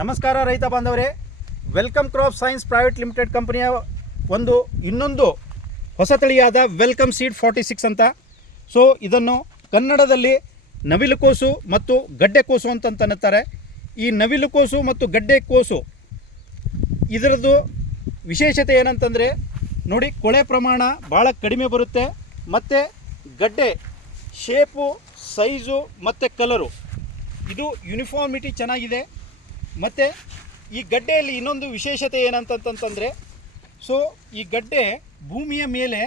ನಮಸ್ಕಾರ ರೈತ ಬಾಂಧವರೇ, welcome crop science private limited ಕಂಪನಿಯ ಇನ್ನೊಂದು ಹೊಸ ತಳಿಯಾದ ವೆಲ್ಕಮ್ ಸೀಡ್ 46 ಅಂತ. ಸೊ ಇದನ್ನು ಕನ್ನಡದಲ್ಲಿ ನವಿಲುಕೋಸು ಮತ್ತು ಗಡ್ಡೆಕೋಸು ಅಂತ ಅನ್ನುತ್ತಾರೆ. ಈ ನವಿಲುಕೋಸು ಮತ್ತು ಗಡ್ಡೆಕೋಸು ಇದರದ್ದು ವಿಶೇಷತೆ ಏನಂತಂದರೆ ನೋಡಿ, ಕೊಳೆ ಪ್ರಮಾಣ ಭಾಳ ಕಡಿಮೆ ಬರುತ್ತೆ ಮತ್ತು ಗಡ್ಡೆ ಶೇಪು, ಸೈಜು ಮತ್ತು ಕಲರು ಇದು ಯೂನಿಫಾರ್ಮಿಟಿ ಚೆನ್ನಾಗಿದೆ. ಮತ್ತು ಈ ಗಡ್ಡೆಯಲ್ಲಿ ಇನ್ನೊಂದು ವಿಶೇಷತೆ ಏನಂತಂತಂದರೆ, ಸೊ ಈ ಗಡ್ಡೆ ಭೂಮಿಯ ಮೇಲೆ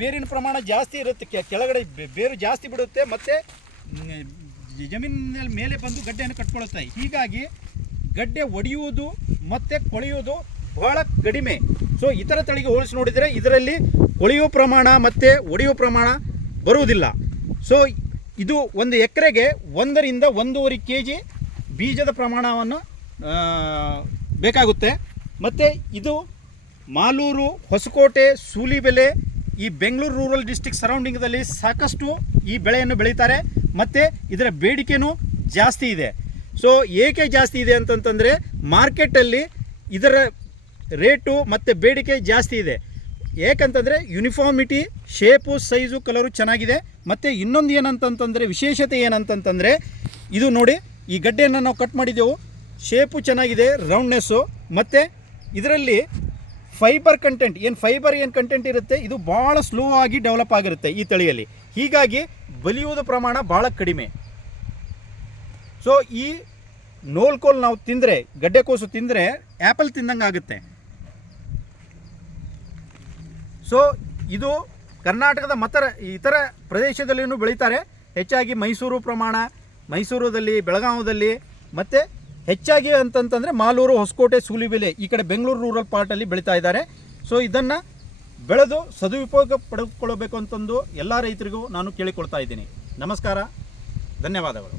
ಬೇರಿನ ಪ್ರಮಾಣ ಜಾಸ್ತಿ ಇರುತ್ತೆ, ಕೆಳಗಡೆ ಬೇರು ಜಾಸ್ತಿ ಬಿಡುತ್ತೆ ಮತ್ತು ಜಮೀನಿನ ಮೇಲೆ ಬಂದು ಗಡ್ಡೆಯನ್ನು ಕಟ್ಕೊಳ್ಳುತ್ತೆ. ಹೀಗಾಗಿ ಗಡ್ಡೆ ಒಡೆಯುವುದು ಮತ್ತು ಕೊಳೆಯುವುದು ಬಹಳ ಕಡಿಮೆ. ಸೊ ಇತರ ತಳಿಗೆ ಹೋಲಿಸಿ ನೋಡಿದರೆ ಇದರಲ್ಲಿ ಕೊಳೆಯುವ ಪ್ರಮಾಣ ಮತ್ತು ಒಡೆಯುವ ಪ್ರಮಾಣ ಬರುವುದಿಲ್ಲ. ಸೊ ಇದು ಒಂದು ಎಕರೆಗೆ 1 ರಿಂದ 1.5 kg ಬೀಜದ ಪ್ರಮಾಣವನ್ನು ಬೇಕಾಗುತ್ತೆ. ಮತ್ತು ಇದು ಮಾಲೂರು, ಹೊಸಕೋಟೆ, ಸೂಲಿಬೆಲೆ, ಈ ಬೆಂಗಳೂರು ರೂರಲ್ ಡಿಸ್ಟ್ರಿಕ್ಟ್ ಸರೌಂಡಿಂಗ್ದಲ್ಲಿ ಸಾಕಷ್ಟು ಈ ಬೆಳೆಯನ್ನು ಬೆಳೀತಾರೆ ಮತ್ತು ಇದರ ಬೇಡಿಕೆನೂ ಜಾಸ್ತಿ ಇದೆ. ಸೊ ಏಕೆ ಜಾಸ್ತಿ ಇದೆ ಅಂತಂತಂದರೆ, ಮಾರ್ಕೆಟಲ್ಲಿ ಇದರ ರೇಟು ಮತ್ತು ಬೇಡಿಕೆ ಜಾಸ್ತಿ ಇದೆ. ಏಕಂತಂದರೆ ಯೂನಿಫಾರ್ಮಿಟಿ, ಶೇಪು, ಸೈಜು, ಕಲರು ಚೆನ್ನಾಗಿದೆ. ಮತ್ತು ಇನ್ನೊಂದು ಏನಂತಂತಂದರೆ ವಿಶೇಷತೆ ಏನಂತಂತಂದರೆ, ಇದು ನೋಡಿ, ಈ ಗಡ್ಡೆಯನ್ನು ನಾವು ಕಟ್ ಮಾಡಿದ್ದೆವು, ಶೇಪು ಚೆನ್ನಾಗಿದೆ, ರೌಂಡ್ನೆಸ್ಸು. ಮತ್ತು ಇದರಲ್ಲಿ ಫೈಬರ್ ಕಂಟೆಂಟ್ ಇರುತ್ತೆ, ಇದು ಭಾಳ ಸ್ಲೋ ಆಗಿ ಡೆವಲಪ್ ಆಗಿರುತ್ತೆ ಈ ತಳಿಯಲ್ಲಿ. ಹೀಗಾಗಿ ಬಲಿಯುವುದ ಪ್ರಮಾಣ ಭಾಳ ಕಡಿಮೆ. ಸೊ ಈ ನೋಲ್ಕೋಲ್ ನಾವು ತಿಂದರೆ, ಗಡ್ಡೆಕೋಸು ತಿಂದರೆ ಆ್ಯಪಲ್ ತಿಂದಂಗೆ ಆಗುತ್ತೆ. ಸೊ ಇದು ಕರ್ನಾಟಕದ ಇತರ ಪ್ರದೇಶದಲ್ಲಿಯೂ ಬೆಳೀತಾರೆ. ಹೆಚ್ಚಾಗಿ ಮೈಸೂರಲ್ಲಿ, ಬೆಳಗಾವದಲ್ಲಿ ಮತ್ತು ಹೆಚ್ಚಾಗಿ ಅಂತಂತಂದರೆ ಮಾಲೂರು, ಹೊಸಕೋಟೆ, ಸೂಲಿಬೆಲೆ ಈ ಕಡೆ ಬೆಂಗಳೂರು ರೂರಲ್ ಪಾರ್ಟಲ್ಲಿ ಬೆಳೀತಾ ಇದ್ದಾರೆ. ಸೊ ಇದನ್ನು ಬೆಳೆದು ಸದುಪಯೋಗ ಪಡೆದುಕೊಳ್ಳಬೇಕು ಅಂತಂದು ಎಲ್ಲ ರೈತರಿಗೂ ನಾನು ಕೇಳಿಕೊಳ್ತಾ ಇದ್ದೀನಿ. ನಮಸ್ಕಾರ, ಧನ್ಯವಾದಗಳು.